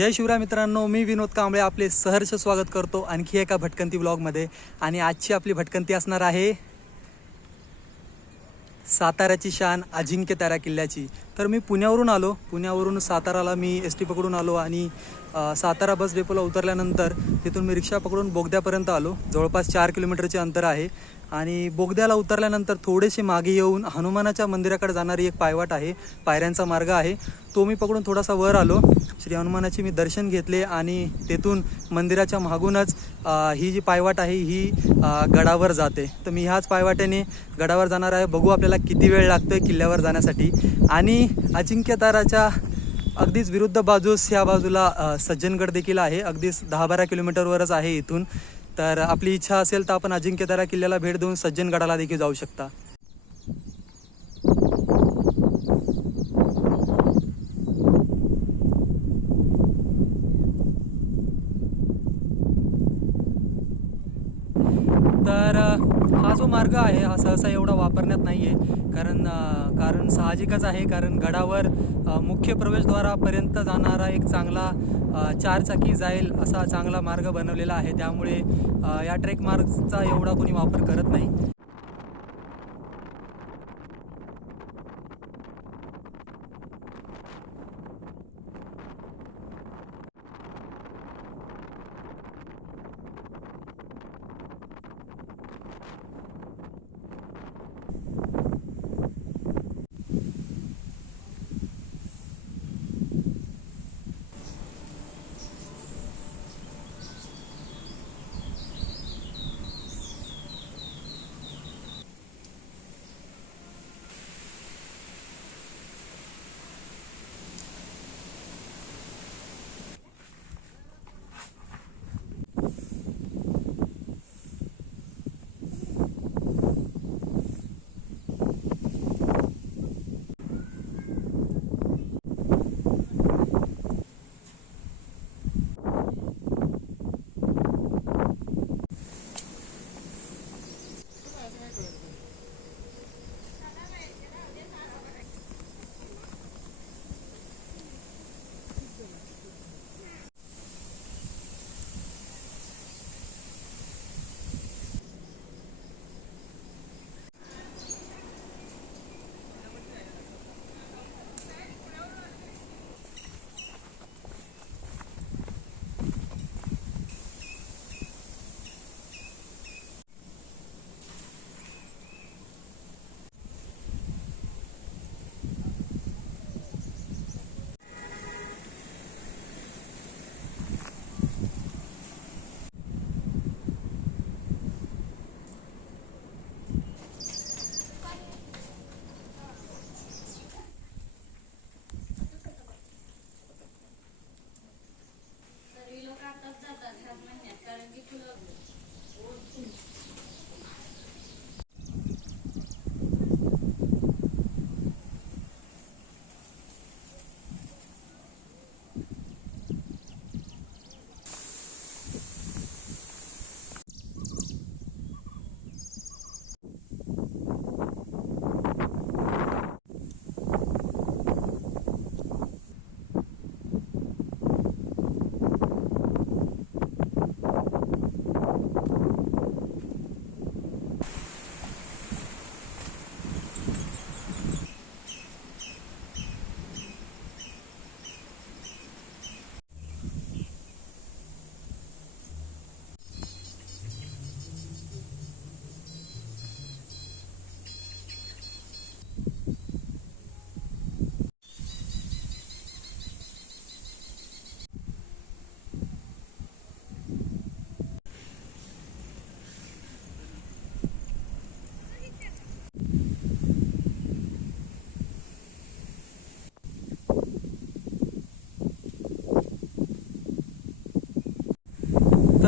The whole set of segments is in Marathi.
जय शिवराय मित्रांनो मी विनोद कांबळे आपले सहर्ष स्वागत करतो आणखी एका भटकंती ब्लॉगमध्ये. आणि आजची आपली भटकंती असणार आहे साताऱ्याची शान अजिंक्य तारा किल्ल्याची. तर मी पुण्यावरून आलो. पुण्यावरून साताराला मी एस टी पकडून आलो आणि सातारा बस डेपोला उतरल्यानंतर तिथून मी रिक्षा पकडून बोगद्यापर्यंत आलो. जवळपास चार किलोमीटरचे अंतर आहे. आणि बोगद्याला उतरल्यानंतर थोडेसे मागे येऊन हनुमानाच्या मंदिराकडे जाणारी एक पायवाट आहे. पायऱ्यांचा मार्ग आहे. तो मी पकडून थोडासा वर आलो. श्री हनुमानाचे मी दर्शन घेतले आणि तेथून मंदिराच्या मागूनच ही जी पायवाट आहे ही गडावर जाते. तर मी ह्याच पायवाट्याने गडावर जाणार आहे. बघू आपल्याला किती वेळ लागतोय किल्ल्यावर जाण्यासाठी. आणि अजिंक्यताराच्या अगदीच विरुद्ध बाजूस ह्या बाजूला सज्जनगड देखील आहे. अगदीच दहा बारा किलोमीटरवरच आहे इथून. तर आपली इच्छा असेल तर आपण अजिंक्यतारा किल्ल्याला भेट देऊन सज्जनगडाला देखील जाऊ शकता. तर हा जो मार्ग आहे हा सहसा एवढा वापरण्यात नाही आहे कारण कारण साहजिकच आहे. कारण गडावर मुख्य प्रवेशद्वारापर्यंत जाणारा एक चांगला चारचाकी जाईल असा चांगला मार्ग बनवलेला आहे. त्यामुळे या ट्रेक मार्गचा एवढा कोणी वापर करत नाही.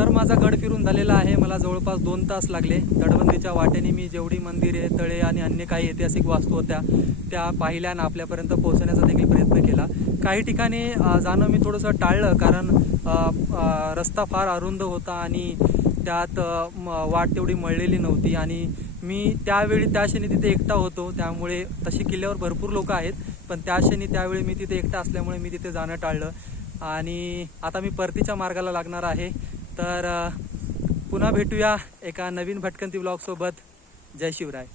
तर माझा गड फिरून झालेला आहे. मला जवळपास दोन तास लागले. तटबंदीच्या वाटेने मी जेवढी मंदिरे तळे आणि अन्य काही ऐतिहासिक वास्तू होत्या त्या पाहिल्या आणि आपल्यापर्यंत पोहोचण्याचा देखील प्रयत्न केला. काही ठिकाणी जाणं मी थोडंसं टाळलं कारण रस्ता फार अरुंद होता आणि त्यात म- वाट तेवढी मळलेली नव्हती आणि मी त्यावेळी त्या क्षणी तिथे एकटा होतो. त्यामुळे तशी किल्ल्यावर भरपूर लोक आहेत पण त्या क्षणी त्यावेळी मी तिथे एकटा असल्यामुळे मी तिथे जाणं टाळलं. आणि आता मी परतीच्या मार्गाला लागणार आहे. तर पुन्हा भेटूया एका नवीन भटकंती ब्लॉगसोबत जय शिवराय.